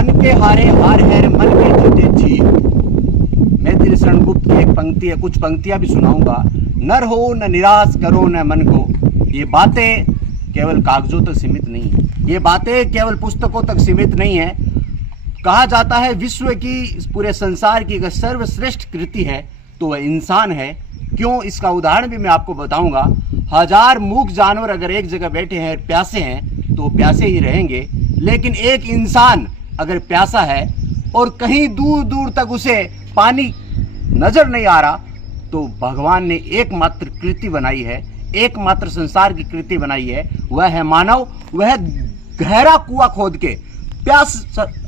मन के हारे हार है मन के जीते जी। मैं तेरे शरण गुप्त की एक पंक्ति है, कुछ पंक्तियां भी सुनाऊंगा। नर हो न निराश करो न मन को, ये बातें केवल कागजों तक सीमित नहीं है, ये बातें केवल पुस्तकों तक सीमित नहीं है। कहा जाता है विश्व की, पूरे संसार की अगर सर्वश्रेष्ठ कृति है तो वह इंसान है। क्यों, इसका उदाहरण भी मैं आपको बताऊंगा। 1000 मूक जानवर अगर एक जगह बैठे हैं प्यासे हैं तो प्यासे ही रहेंगे, लेकिन एक इंसान अगर प्यासा है और कहीं दूर दूर तक उसे पानी नजर नहीं आ रहा, तो भगवान ने एकमात्र कृति बनाई है, एकमात्र संसार की कृति बनाई है, वह है मानव। वह गहरा कुआं खोद के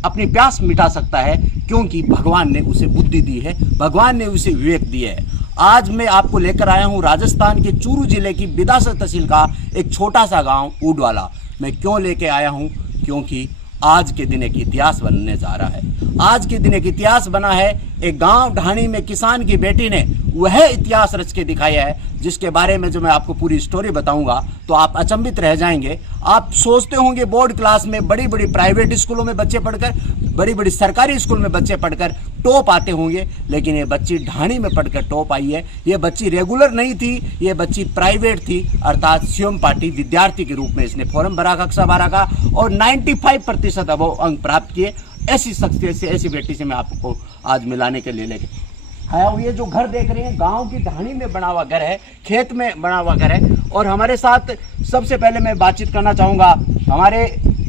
अपनी प्यास मिटा सकता है, क्योंकि भगवान ने उसे बुद्धि दी है, भगवान ने उसे विवेक दिया है। आज मैं आपको लेकर आया हूं राजस्थान के चूरू जिले की बिदासर तहसील का एक छोटा सा गांव ऊडवाला। मैं क्यों लेके आया हूं, क्योंकि आज के दिन एक इतिहास बनने जा रहा है। आज के दिन एक इतिहास बना है। एक गांव ढाणी में किसान की बेटी ने वह इतिहास रच के दिखाया है, जिसके बारे में जो मैं आपको पूरी स्टोरी बताऊंगा तो आप अचंभित रह जाएंगे। आप सोचते होंगे बोर्ड क्लास में बड़ी बड़ी प्राइवेट स्कूलों में बच्चे पढ़कर, बड़ी बड़ी सरकारी स्कूल में बच्चे पढ़कर टॉप आते होंगे, लेकिन ये बच्ची ढाणी में पढ़कर टॉप आई है। ये बच्ची रेगुलर नहीं थी, ये बच्ची प्राइवेट थी, अर्थात स्वयं पार्टी विद्यार्थी के रूप में इसने फॉर्म भरा कक्षा 12 का और 95% अब अंक प्राप्त किए। ऐसी शख्सियत से, ऐसी बेटी से मैं आपको आज मिलाने के लिए लेके आया। ये जो घर देख रहे हैं गांव की ढाणी में बना हुआ घर है, खेत में बना हुआ घर है। और हमारे साथ सबसे पहले मैं बातचीत करना चाहूँगा हमारे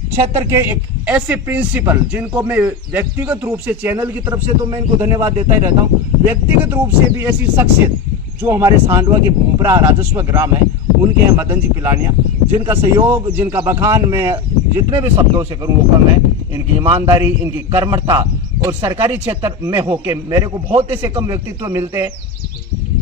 क्षेत्र के एक ऐसे प्रिंसिपल, जिनको मैं व्यक्तिगत रूप से, चैनल की तरफ से तो मैं इनको धन्यवाद देता ही रहता हूँ, व्यक्तिगत रूप से भी ऐसी शख्सियत जो हमारे सांडवा के भूमपरा राजस्व ग्राम है, उनके हैं मदन जी पिलानिया, जिनका सहयोग, जिनका बखान मैं जितने भी शब्दों से करूँ वो कम है। इनकी ईमानदारी, इनकी कर्मठता और सरकारी क्षेत्र में होके मेरे को बहुत ऐसे कम व्यक्तित्व मिलते हैं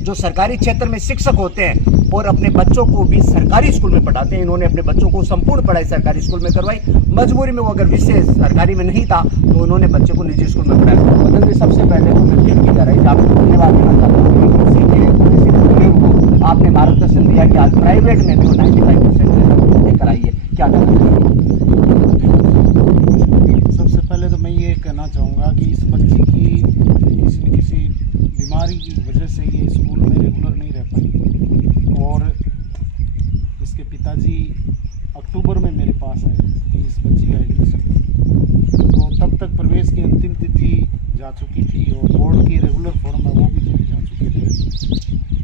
जो सरकारी क्षेत्र में शिक्षक होते हैं और अपने बच्चों को भी सरकारी स्कूल में पढ़ाते हैं। इन्होंने अपने बच्चों को संपूर्ण पढ़ाई सरकारी स्कूल में करवाई। मजबूरी में वो अगर विषय सरकारी में नहीं था तो उन्होंने बच्चे को निजी स्कूल में पढ़ाया। मदन जी, सबसे पहले तो मैं दिल की गहराई से आपको धन्यवाद देना चाहता हूँ। आपने मार्गदर्शन दिया कि आज प्राइवेट में भी 95% लेकर आई है, क्या कहना चाहिए? सबसे पहले तो मैं ये कहना चाहूँगा कि इस बच्ची की किसी न किसी बीमारी की वजह से ये स्कूल में रेगुलर नहीं रह पाई और इसके पिताजी अक्टूबर में मेरे पास आए कि इस बच्ची का एडमिशन, तो तब तक प्रवेश की अंतिम तिथि जा चुकी थी और बोर्ड की रेगुलर फॉर्म है वो भी चले जा चुके थे।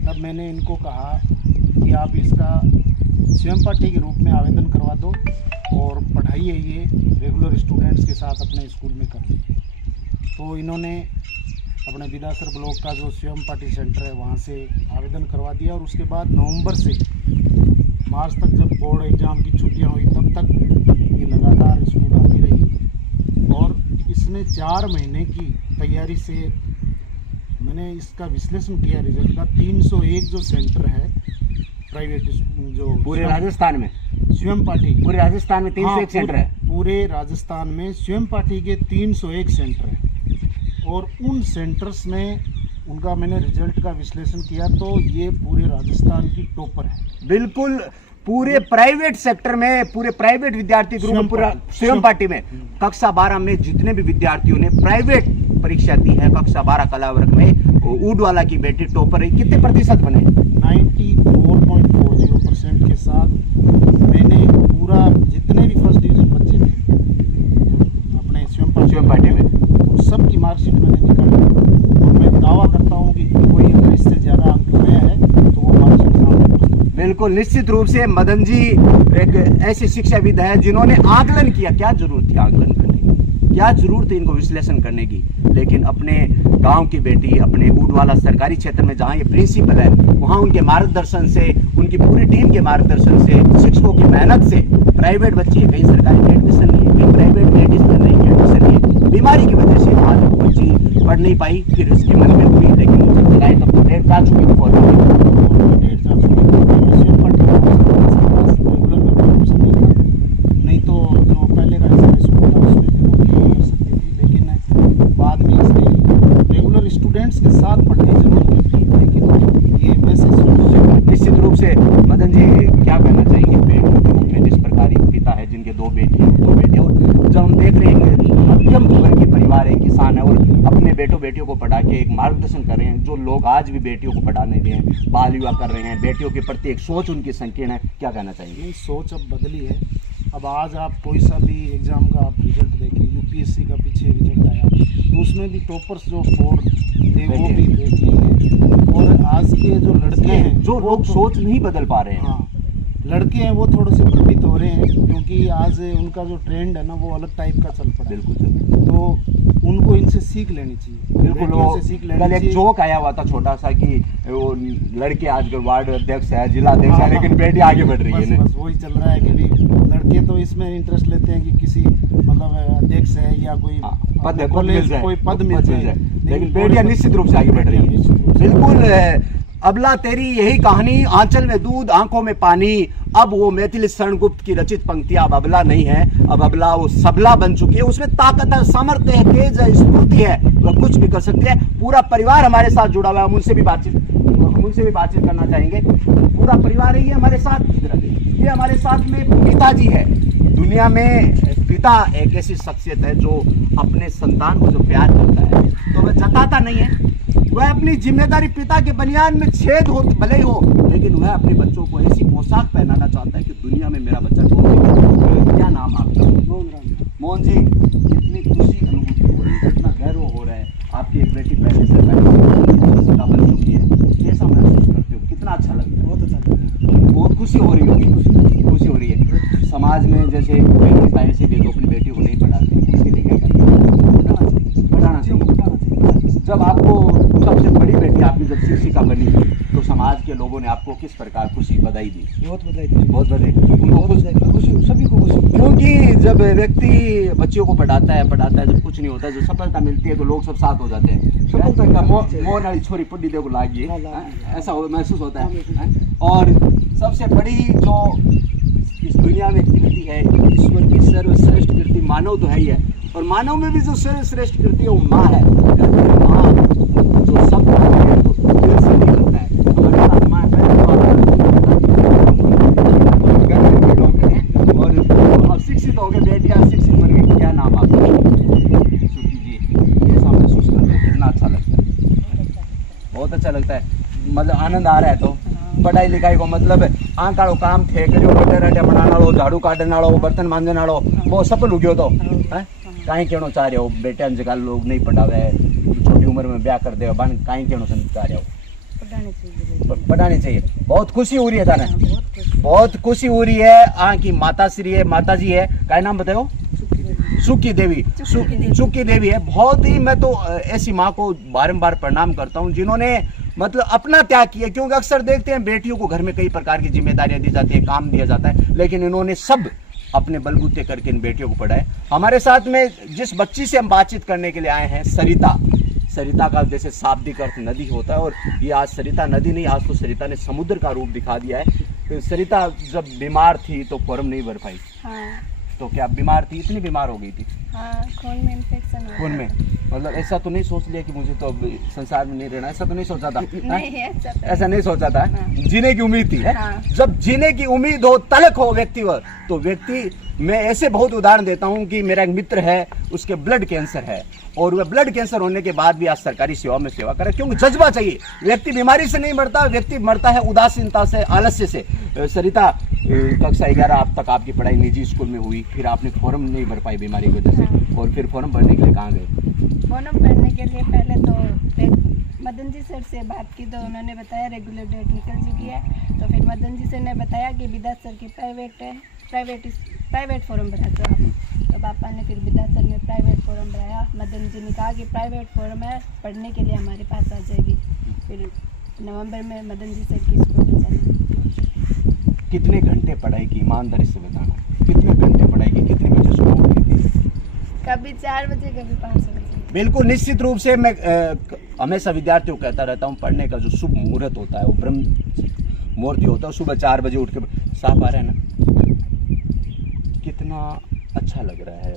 तब मैंने इनको कहा कि आप इसका स्वयं पाठी के रूप में आवेदन करवा दो और पढ़ाइए ये रेगुलर स्टूडेंट्स के साथ अपने स्कूल में कर लीजिए। तो इन्होंने अपने बिदासर ब्लॉक का जो स्वयं पाठी सेंटर है वहाँ से आवेदन करवा दिया और उसके बाद नवंबर से मार्च तक जब बोर्ड एग्ज़ाम की छुट्टियाँ हुई तब तक ये लगातार स्कूल आती रही और इसने 4 महीने की तैयारी से, मैंने इसका विश्लेषण किया रिजल्ट का, 301 जो सेंटर है प्राइवेट जो पूरे राजस्थान में स्वयं पाठी, पूरे राजस्थान में 301 सेंटर है। पूरे राजस्थान में स्वयं पाठी के 301 सेंटर है और उन सेंटर्स में उनका मैंने रिजल्ट का विश्लेषण किया तो ये पूरे राजस्थान की टॉपर है। बिल्कुल, पूरे प्राइवेट सेक्टर में, पूरे प्राइवेट विद्यार्थी ग्रुप में, पूरा स्वयं पार्टी में कक्षा 12 में जितने भी विद्यार्थियों ने प्राइवेट परीक्षा दी है, कक्षा 12 कला वर्ग में ऊडवाला की बेटी टॉपर है। कितने प्रतिशत बने? 94.40% के साथ मैंने पूरा जितने भी फर्स्ट डिवीजन बच्चे थे अपने स्वयं पार्टी में सबकी मार्कशीट मैंने निकाली और मैं दावा करता हूँ कि कोई अगर इससे ज़्यादा अंक लाया है तो वो मार्कशीट सामने। बिल्कुल, निश्चित रूप से मदन जी एक ऐसे शिक्षाविद है जिन्होंने आकलन किया। क्या जरूरत थी आकलन करने की, क्या जरूरत है इनको विश्लेषण करने की, लेकिन अपने गांव की बेटी, अपने ऊडवाला सरकारी क्षेत्र में जहां ये प्रिंसिपल है वहां उनके मार्गदर्शन से, उनकी पूरी टीम के मार्गदर्शन से, शिक्षकों की मेहनत से प्राइवेट बच्ची है, कहीं सरकारी में एडमिशन नहीं है, कहीं प्राइवेट में एडमिशन नहीं है, एडमिशन नहीं है, बीमारी की वजह से आज बच्ची पढ़ नहीं पाई। फिर उसके मन में हुई, लेकिन लगाए तब तो डेट जा चुकी थी, नहीं तो जो पहले का ऐसा स्कूल था उसमें भी वो नहीं कर सकती थी, लेकिन बाद में इसने रेगुलर स्टूडेंट्स के साथ पढ़ने की जरूरत थी, लेकिन ये वैसे निश्चित रूप से मदन जी क्या कहना चाहेंगे बेटों के रूप में, जिस प्रकार पिता है जिनके 2 बेटी और जब हम देख रहे हैं मध्यम वर्ग के परिवार है, किसान है और अपने बेटों बेटियों को पढ़ा के एक मार्गदर्शन कर रहे हैं। जो लोग आज भी बेटियों को पढ़ा नहीं रहे हैं, बाल विवाह कर रहे हैं, बेटियों के प्रति एक सोच उनकी संकीर्ण है, क्या कहना चाहेंगे? नहीं, सोच अब बदली है। अब आज आप कोई सा भी एग्ज़ाम का आप रिजल्ट देखें, यूपीएससी का पीछे रिजल्ट आया तो उसमें भी टॉपर्स जो 4 थे वो भी बेटी हैं। और आज के जो लड़के हैं, जो लोग सोच नहीं बदल पा रहे हैं, हाँ, लड़के हैं वो थोड़े से भ्रमित हो रहे हैं, क्योंकि आज उनका जो ट्रेंड है ना वो अलग टाइप का चल पड़ा है। बिल्कुल। तो उनको इनसे सीख लेनी चाहिए, बिल्कुल। बेटियों से सीख लेनी कल एक चाहिए। जोक आया हुआ था छोटा सा कि वो लड़के आजकल वार्ड अध्यक्ष है, जिला अध्यक्ष है, लेकिन बेटी आगे बढ़ रही है। बस वही चल रहा है कि भी लड़के तो इसमें इंटरेस्ट लेते हैं कि किसी मतलब अध्यक्ष है या कोई पद कॉलेज मिल कोई पद मिल जाए, लेकिन बेटियां निश्चित रूप से आगे बढ़ रही है। बिल्कुल। अबला तेरी यही कहानी, आंचल में दूध आंखों में पानी। अब वो मैथिली शरण गुप्त की रचित पंक्तियां अब अबला नहीं है, अब अबला वो सबला बन चुकी है। उसमें ताकत है, सामर्थ्य है, तेज है, स्फूर्ति है, वह कुछ भी कर सकती है। पूरा परिवार हमारे साथ जुड़ा हुआ है, हम उनसे भी बातचीत करना चाहेंगे। पूरा परिवार है ये हमारे साथ, ये हमारे साथ में पिताजी है। दुनिया में पिता एक ऐसी शख्सियत है जो अपने संतान को जो प्यार करता है तो वह जताता नहीं है, वह अपनी जिम्मेदारी, पिता के बनियान में छेद हो भले ही हो, लेकिन वह अपने बच्चों को ऐसी पोशाक पहनाना चाहता है कि दुनिया में मेरा बच्चा ढूंढे। क्या नाम आपका? मोहन जी, कितनी खुशी अनुभूति हो रही है, कितना गर्व हो रहा है। आपकी एक बेटी पहले से बन चुकी है, कैसा महसूस करते हो, कितना अच्छा लगता है? बहुत अच्छा लगता है। बहुत खुशी हो रही होगी, खुशी हो रही है। समाज में जैसे बेटी पहले से भी तो अपनी बेटी को नहीं पढ़ाते, उसके लिए क्या करते हैं? पढ़ाना चाहिए। जब आपको सबसे बड़ी बेटी आपकी जब शिक्षिका बनी तो समाज के लोगों ने आपको किस प्रकार खुशी बधाई दी? बहुत बधाई दी, बहुत बधाई। खुशी, सभी को खुशी। क्योंकि जब व्यक्ति बच्चियों को पढ़ाता है जब कुछ नहीं होता, जो सफलता मिलती है तो लोग सब साथ हो जाते हैं। सफलता का मोर वाली छोरी पुड्डी देखो लागी, ऐसा महसूस होता है। और सबसे बड़ी जो इस दुनिया में कृति है, ईश्वर की सर्वश्रेष्ठ कृति मानव तो है ही है, और मानव में भी जो सर्वश्रेष्ठ कृति है वो माँ है। माँ जो सब दिल से निकलता है, हमारे साथ माँ और अब शिक्षित हो गए, बेटियां शिक्षित बन गई। क्या नाम आपका? सुखी जी, कैसा महसूस करते हैं, कितना अच्छा लगता है? बहुत अच्छा लगता है, मतलब आनंद आ रहा है। तो पढ़ाई लिखाई को मतलब आंकाड़ो काम थे करियो, बटे रटे बनाना लो, झाड़ू काटना लो, बर्तन मांजना लो, वो सफल हो गयो तो कहीं कहना चाह रहे हो? बेटे जगह लोग नहीं पढ़ावे, छोटी उम्र में ब्याह कर दे, बन कहीं कहना चाह रहे हो? पढ़ानी चाहिए। बहुत खुशी हो रही है थाने, बहुत खुशी हो रही है। की माता श्री है, माता जी है, क्या नाम बताओ? सुखी देवी। सुखी देवी है। बहुत ही, मैं तो ऐसी माँ को बारंबार प्रणाम करता हूँ जिन्होंने मतलब अपना त्याग किया। क्योंकि अक्सर देखते हैं बेटियों को घर में कई प्रकार की जिम्मेदारियां दी जाती है, काम दिया जाता है, लेकिन इन्होंने सब अपने बलबूते करके इन बेटियों को पढ़ाए। हमारे साथ में जिस बच्ची से हम बातचीत करने के लिए आए हैं, सरिता का जैसे शाब्दिक अर्थ नदी होता है, और ये आज सरिता नदी नहीं, आज तो सरिता ने समुद्र का रूप दिखा दिया है। तो सरिता जब बीमार थी तो फॉर्म नहीं भर पाई। हाँ। तो क्या बीमार थी? इतनी बीमार हो गई थी? हाँ, खून में इन्फेक्शन हो खून में, मतलब ऐसा तो नहीं सोच लिया कि मुझे तो अब संसार में नहीं रहना, ऐसा तो नहीं सोचा था? नहीं, ऐसा नहीं सोचा था। हाँ। जीने की उम्मीद थी है? हाँ। जब जीने की उम्मीद हो, तलक हो व्यक्ति तो व्यक्ति, मैं ऐसे बहुत उदाहरण देता हूं कि मेरा एक मित्र है, उसके ब्लड कैंसर है, और वह ब्लड कैंसर होने के बाद भी आज सरकारी सेवा में सेवा करे, क्योंकि जज्बा चाहिए। व्यक्ति बीमारी से नहीं मरता, व्यक्ति मरता है उदासीनता से, आलस्य से। सरिता, कक्षा 11 अब तक आपकी पढ़ाई निजी स्कूल में हुई, फिर आपने फॉर्म नहीं भर पाई बीमारी की वजह से, और फिर फॉर्म भरने के लिए कहाँ गए? फॉर्म भरने के लिए पहले तो मदन जी सर से बात की, तो उन्होंने बताया रेगुलर डेट निकल चुकी है। तो फिर मदन जी सर ने बताया कि विदात सर की प्राइवेट फॉर्म भरा तो आप, तो पापा ने फिर विदात सर में प्राइवेट फॉर्म भराया। मदन जी ने कहा कि प्राइवेट फॉर्म है, पढ़ने के लिए हमारे पास आ जाएगी। फिर नवंबर में मदन जी सर की स्कूल में चली। कितने घंटे पढ़ाई की, ईमानदारी से बताना, कितने घंटे पढ़ाई की, कितने बजे सुबह उठती थी? कभी 4 बजे, कभी 5 बजे। बिल्कुल, निश्चित रूप से मैं हमेशा विद्यार्थियों को कहता रहता हूँ, पढ़ने का जो शुभ मुहूर्त होता है वो ब्रह्म मुहूर्त होता है, सुबह 4 बजे उठ के। साफ आ रहा है ना? कितना अच्छा लग रहा है,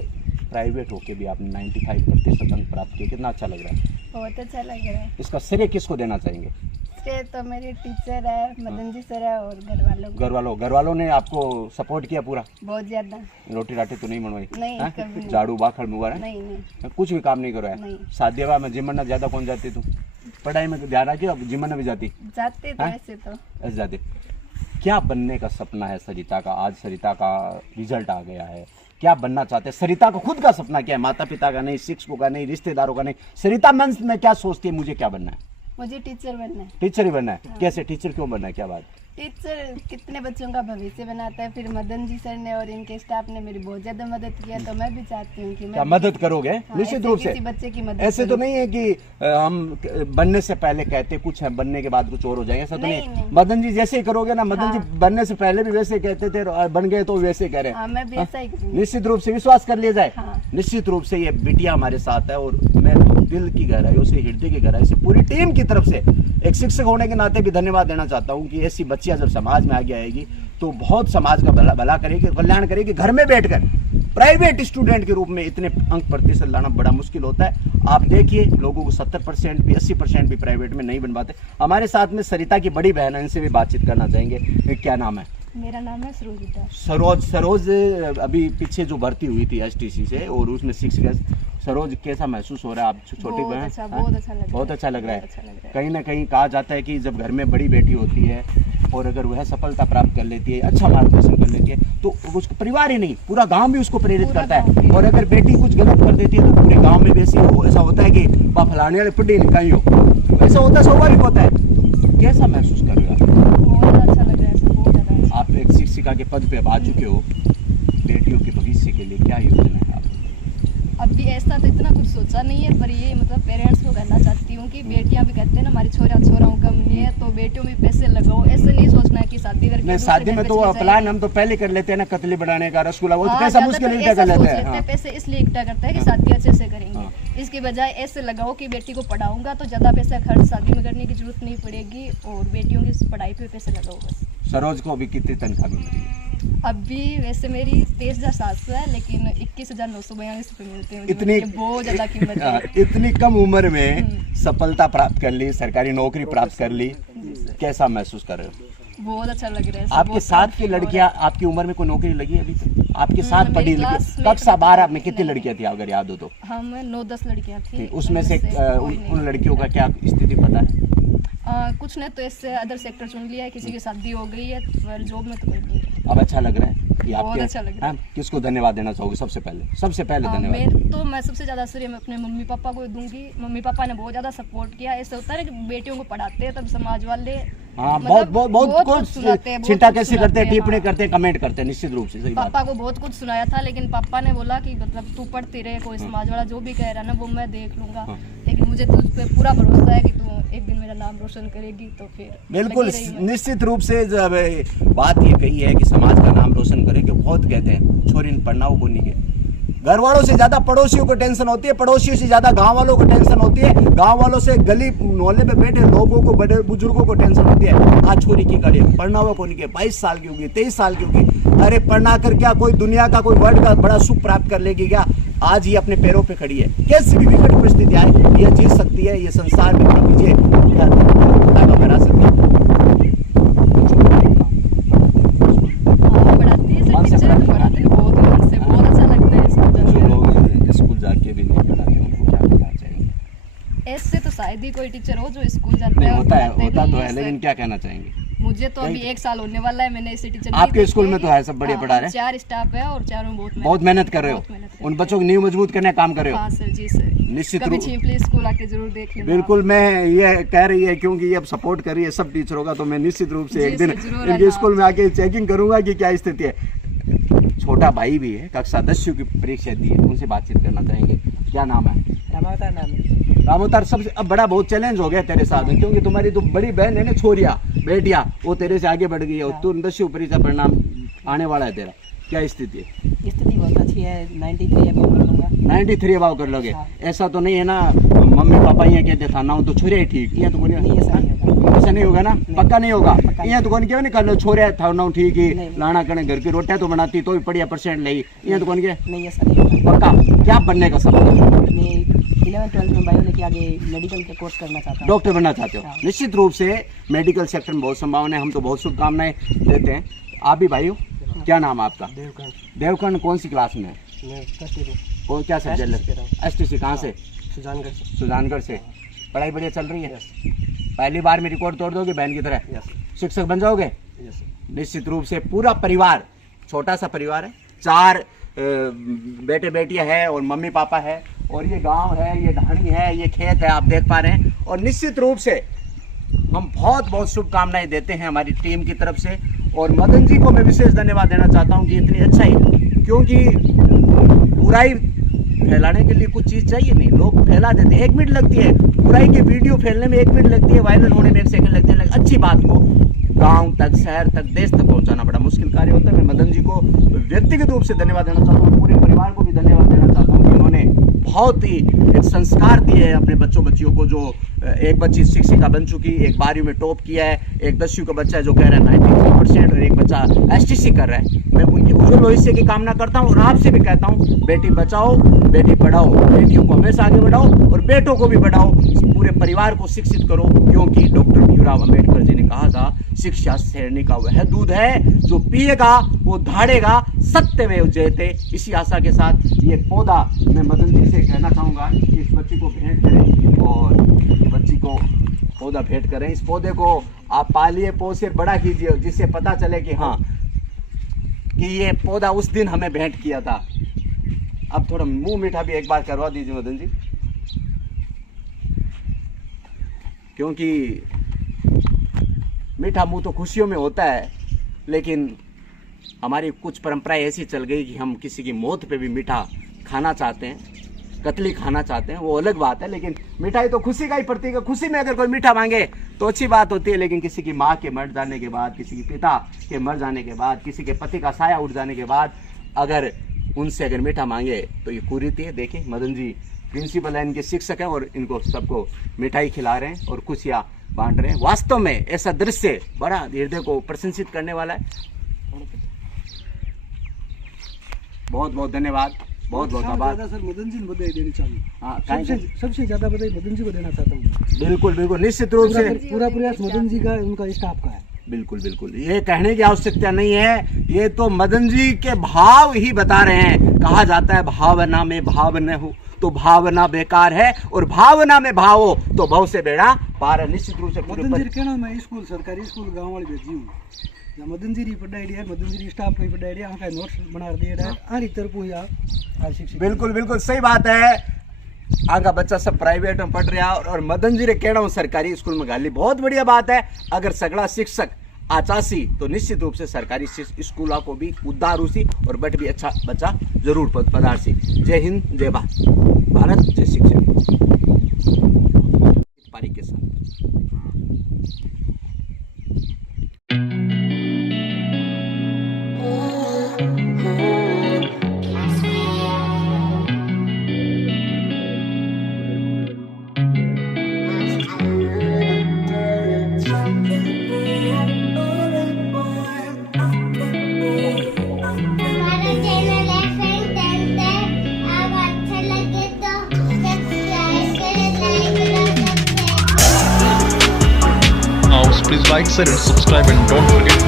प्राइवेट होके भी आपने 95% अंक प्राप्त किए, कितना अच्छा लग रहा है? बहुत अच्छा लग रहा है। इसका श्रेय किसको देना चाहेंगे? बच्चे तो मेरे टीचर है, मदन जी सर है, और घर वालों ने आपको सपोर्ट किया पूरा? बहुत ज्यादा। रोटी राटी तो नहीं बनवाई? नहीं, कभी नहीं। झाड़ू बाखड़ मुगारा? नहीं कुछ भी काम नहीं करवाया? नहीं। शादी विवाह में जिमन ज्यादा कौन जाती तू? पढ़ाई में ध्यान रखी, अब जिमन भी जाती? जाते तो हाँ? ऐसे तो ऐसे जाते। क्या बनने का सपना है सरिता का? आज सरिता का रिजल्ट आ गया है, क्या बनना चाहते हैं? सरिता का खुद का सपना क्या है? माता पिता का नहीं, शिक्षकों का नहीं, रिश्तेदारों का नहीं, सरिता मन में क्या सोचती है, मुझे क्या बनना है? मुझे टीचर बनना है। टीचर ही बनना है? कैसे टीचर क्यों बनना है, क्या बात? टीचर कितने बच्चों का भविष्य बनाता है। फिर मदन जी सर ने और इनके स्टाफ ने मेरी बहुत ज्यादा मदद किया, तो मैं भी चाहती हूँ कि क्या मैं मदद करोगे? हाँ, निश्चित रूप से किसी बच्चे की मदद ऐसे तो करूं। नहीं है कि हम बनने से पहले कहते कुछ है, बनने के बाद कुछ और हो जाएगा, ऐसा तो नहीं, नहीं। मदन जी जैसे ही करोगे ना, मदन हाँ। जी बनने से पहले भी वैसे कहते थे और बन गए तो वैसे कह रहे हैं। हाँ, मैं भी ऐसा ही करूंगी। निश्चित रूप से विश्वास कर लिया जाए। हाँ। निश्चित रूप से ये बिटिया हमारे साथ है, और मैं तो दिल की गहराइयों से, हृदय की गहराई से, पूरी टीम की तरफ से एक शिक्षक होने के नाते भी धन्यवाद देना चाहता हूँ कि ऐसी बच्चियां जब समाज में आगे आएगी तो बहुत समाज का भला करेगी, कल्याण करेगी। घर में बैठकर प्राइवेट स्टूडेंट के रूप में इतने अंक प्रतिशत लाना बड़ा मुश्किल होता है। आप देखिए, लोगों को 70% भी 80% भी प्राइवेट में नहीं बन पाते। हमारे साथ में सरिता की बड़ी बहन है, इनसे भी बातचीत करना चाहेंगे। क्या नाम है? मेरा नाम है सरोजिता। सरोज अभी पीछे जो भर्ती हुई थी एसटीसी से, और उसमें शिक्षक। सरोज, कैसा महसूस हो रहा है? आप छोटी बहन? बहुत अच्छा लग रहा है। कहीं ना कहीं कहा जाता है कि जब घर में बड़ी बेटी होती है और अगर वह सफलता प्राप्त कर लेती है, अच्छा मार्गदर्शन कर लेती है, तो उसको परिवार ही नहीं, पूरा गांव भी उसको प्रेरित करता है। और अगर बेटी कुछ गलत कर देती है तो पूरे गांव में वैसे ऐसा होता है कि फलाने वाले पुड्डी निकाई हो, ऐसा होता है, स्वाभाविक होता है। तो कैसा महसूस कर रहे हो आप? बहुत अच्छा लग रहा है, बहुत ज्यादा। आप एक शिक्षिका के पद पे अब आ चुके हो, बेटियों के भविष्य के लिए क्या योजना है आप? अभी ऐसा तो इतना कुछ सोचा नहीं है, पर ये मतलब पेरेंट्स को कहना चाहती हूँ कि बेटियां भी कहते हैं ना हमारी छोराओं कम नहीं है, तो बेटियों में पैसे लगाओ। ऐसे नहीं सोचना है कि शादी करके नहीं, शादी में तो प्लान हम तो पहले कर लेते हैं ना, कतली बढ़ाने का, रसगुल्ला, वो तो पैसा मुश्किल इकट्ठा कर लेते हैं। हाँ। पैसे इसलिए इकट्ठा करते हैं कि शादी अच्छे से करेंगे। इसके बजाय ऐसे लगाओ कि बेटी को पढ़ाऊंगा तो ज्यादा पैसा खर्च शादी में करने की जरूरत नहीं पड़ेगी, और बेटियों की पढ़ाई पे पैसे लगाओ बस। सरोज को अभी कितनी तनख्वाह मिल रही है? अभी वैसे मेरी 23,700 है, लेकिन 21,942 रुपये मिलते हैं। इतनी बहुत ज्यादा कीमत है। इतनी कम उम्र में सफलता प्राप्त कर ली, सरकारी नौकरी प्राप्त कर ली, कैसा महसूस कर रहे हो? बहुत अच्छा लग रहा है। आपके साथ की लड़कियां, आपकी उम्र में कोई नौकरी लगी है अभी तक? आपके साथ पढ़ी लिखी कक्षा 12 में कितनी लड़कियां थी अगर याद हो तो? हम 9-10 लड़कियां थी। उसमें से उन लड़कियों का क्या स्थिति पता है? कुछ ने तो इससे अदर सेक्टर चुन लिया है, किसी की शादी हो गई है, पर जॉब में तो कोई नहीं है। अब अच्छा लग रहा है कि बहुत आपके, अच्छा लग रहा है। किसको धन्यवाद देना चाहोगे सबसे पहले धन्यवाद? मैं सबसे ज्यादा श्रेय मैं अपने मम्मी पापा को दूंगी। मम्मी पापा ने बहुत ज्यादा सपोर्ट किया। ऐसा होता है कि बेटियों को पढ़ाते हैं तब समाज वाले हाँ, मतलब बहुत कुछ सुनाते हैं, चिंता कैसे करते हैं, हाँ। टिप्पणी करते हैं, कमेंट करते हैं, निश्चित रूप से सही बात। पापा को बहुत कुछ सुनाया था, लेकिन पापा ने बोला कि मतलब तू पढ़ती रहे, कोई समाज वाला जो भी कह रहा है ना वो मैं देख लूंगा, लेकिन मुझे तुझ पे पूरा भरोसा है कि तू एक दिन मेरा नाम रोशन करेगी। तो फिर बिल्कुल निश्चित रूप से जब बात ये कही है कि समाज का नाम रोशन करेंगे, बहुत कहते हैं छोरी पढ़नाओ को नहीं है। घर वालों से ज्यादा पड़ोसियों को टेंशन होती है, पड़ोसियों से ज्यादा गांव वालों को टेंशन होती है, गांव वालों से गली मोहल्ले पे बैठे लोगों को, बड़े बुजुर्गों को टेंशन होती है। आज छोरी की गाड़ी पढ़नाओ को नहीं है, 22 साल की होगी, 23 साल की होगी, अरे पढ़ना कर क्या कोई दुनिया का कोई वर्ल्ड का बड़ा सुख प्राप्त कर लेगी क्या? आज ये अपने पैरों पे खड़ी है, कैसी भी विकट परिस्थिति आए ये जीत सकती है, ये संसार में अपना विजय बना सकती है। बहुत अच्छा लगता है। जो लोग स्कूल जाके भी नहीं पढ़ाते उनको क्या कहना चाहिए? ऐसे तो शायद ही कोई टीचर हो जो स्कूल जाता है। होता तो है, लेकिन क्या कहना चाहेंगे? मुझे तो अभी 1 साल होने वाला है, मैंने ऐसे टीचर आपके स्कूल में तो है, सब बढ़िया पढ़ा रहे हैं, 4 स्टाफ है और चारों बहुत मेहनत कर रहे हो, उन बच्चों की नींव मजबूत करने का काम कर रहे हो। हाँ सर, जी सर, निश्चित कभी रूप छिपली स्कूल आके जरूर देख लेना। बिल्कुल, मैं ये कह रही है क्योंकि ये अब सपोर्ट कर रही है सब टीचरों का, तो मैं निश्चित रूप से एक दिन इनके स्कूल में आके चेकिंग करूंगा कि क्या स्थिति है। छोटा भाई भी है, कक्षा 10 की परीक्षा दी है, उनसे बातचीत करना चाहेंगे। क्या नाम है? रामावतार नाम है। रामावतार, सबसे अब बड़ा बहुत चैलेंज हो गया तेरे साथ में, क्योंकि तुम्हारी तो बड़ी बहन है ना, छोरिया बेटिया, वो तेरे से आगे बढ़ गई है, और तू 10वीं परीक्षा परिणाम आने वाला है तेरा, क्या स्थिति है? स्थिति बहुत अच्छी है, 93 अबाव कर लूँगा। 93 अबाव कर लोगे? हाँ। ऐसा तो नहीं है ना मम्मी पापा ये कहते था ना तो छोरिया ही ठीक, ये तो नहीं, ऐसा नहीं होगा। ऐसा नहीं होगा ना, पक्का नहीं होगा। पक्का ये तो कौन क्या नहीं कर लो छोरे था ना ठीक ही नहीं। लाना करने घर की रोटियां तो बनाती तो भी बढ़िया परसेंट ली, ये तो कौन क्या नहीं ऐसा नहीं होगा। पक्का। क्या बनने का सपना? मैं 11th-12th में बायो लेके आगे मेडिकल के कोर्स करना चाहता हूँ। डॉक्टर बनना चाहते हो? हाँ। निश्चित रूप से मेडिकल सेक्टर में बहुत संभावना है, हम तो बहुत शुभकामनाएं देते हैं। आप भी भाई हो, क्या नाम है आपका? देवखंड कौन सी क्लास में? कौन क्या सब्जेक्ट? STC कहाँ से? सुजानगढ़ से। पढ़ाई बढ़िया चल रही है? पहली बार में रिकॉर्ड तोड़ दोगे बहन की तरह? शिक्षक बन जाओगे? निश्चित रूप से। पूरा परिवार, छोटा सा परिवार है, 4 बेटे बेटियां हैं और मम्मी पापा है, और ये गांव है, ये ढाणी है, ये खेत है, आप देख पा रहे हैं। और निश्चित रूप से हम बहुत बहुत शुभकामनाएं देते हैं हमारी टीम की तरफ से। और मदन जी को मैं विशेष धन्यवाद देना चाहता हूं कि इतनी अच्छाई, क्योंकि बुराई फैलाने के लिए कुछ चीज़ चाहिए नहीं, लोग फैला देते हैं। 1 मिनट लगती है बुराई की वीडियो फैलने में, 1 मिनट लगती है वायरल होने में, 1 सेकंड लगते हैं, लेकिन अच्छी बात को गांव तक, शहर तक, देश तक पहुंचाना बड़ा मुश्किल कार्य होता है। मैं मदन जी को व्यक्तिगत रूप से धन्यवाद देना चाहता हूँ, पूरे परिवार को भी धन्यवाद देना चाहता हूँ कि उन्होंने बहुत ही एक संस्कार दिए हैं अपने बच्चियों को। जो एक बच्ची शिक्षिका बन चुकी, एक 12वीं में टॉप किया है, एक 10वीं का बच्चा है जो कह रहा है 93% और एक बच्चा STC कर रहा है। मैं उनकी उज्जवल भविष्य की कामना करता हूँ और आपसे भी कहता हूँ, बेटी बचाओ बेटी पढ़ाओ, बेटियों को हमेशा आगे बढ़ाओ और बेटों को भी बढ़ाओ, पूरे परिवार को शिक्षित करो, क्योंकि डॉक्टर भीमराव अम्बेडकर जी ने कहा था, शिक्षा शेरनी का वह दूध है जो पिएगा वो धाड़ेगा, सत्यमेव जयते। इसी आशा के साथ ये पौधा मैं मदन जी से कहना चाहूँगा कि इस बच्ची को भेंट करें, और बच्ची को पौधा भेंट करें। इस पौधे को आप पालिए पोसे बड़ा कीजिए, जिससे पता चले कि हाँ कि ये पौधा उस दिन हमें भेंट किया था। अब थोड़ा मुंह मीठा भी एक बार करवा दीजिए मदन जी, क्योंकि मीठा मुंह तो खुशियों में होता है, लेकिन हमारी कुछ परंपराएं ऐसी चल गई कि हम किसी की मौत पे भी मीठा खाना चाहते हैं, कतली खाना चाहते हैं, वो अलग बात है। लेकिन मिठाई तो खुशी का ही प्रतीक है। खुशी में अगर कोई मीठा मांगे तो अच्छी बात होती है, लेकिन किसी की माँ के मर जाने के बाद, किसी के पिता के मर जाने के बाद, किसी के पति का साया उठ जाने के बाद अगर उनसे अगर मीठा मांगे तो ये कुरीति है। देखिए मदन जी प्रिंसिपल है, इनके शिक्षक हैं और इनको सबको मिठाई खिला रहे हैं और खुशियाँ बांट रहे हैं। वास्तव में ऐसा दृश्य बड़ा हृदय को प्रशंसित करने वाला है। बहुत बहुत धन्यवाद, बहुत बहुत आभार। सर मदन जी ने बधाई देनी चाहिए। हाँ, सबसे ज्यादा बधाई मदन जी को देना चाहता हूँ। बिल्कुल बिल्कुल, निश्चित रूप से पूरा प्रयास मदन जी का, उनका स्टाफ का है। बिल्कुल बिल्कुल, ये कहने की आवश्यकता नहीं है, ये तो मदन जी के भाव ही बता रहे हैं। कहा जाता है भावना में भाव न हो तो भावना बेकार है, और भावना में भाव हो तो भाव से बेड़ा पार है। निश्चित रूप से मदन जी कहना मैं स्कूल सरकारी स्कूल गांव वाली भेजी हूँ, मदन जी पढ़ाई है, मदन जी स्टाफ की पढ़ाई है, आंका नोट्स बना दिए है हर तरफ या शिक्षक। बिल्कुल बिल्कुल सही बात है। आगा बच्चा सब प्राइवेट में पढ़ रहा है और मदन जी ने कहना सरकारी स्कूल में गाली, बहुत बढ़िया बात है। अगर सगला शिक्षक आचासी तो निश्चित रूप से सरकारी स्कूलों को भी उद्धार उसी और बट भी अच्छा बच्चा जरूर पदार्सी। जय हिंद, जय भारत, जय शिक्षक। पारी के साथ Please like, share and subscribe and don't forget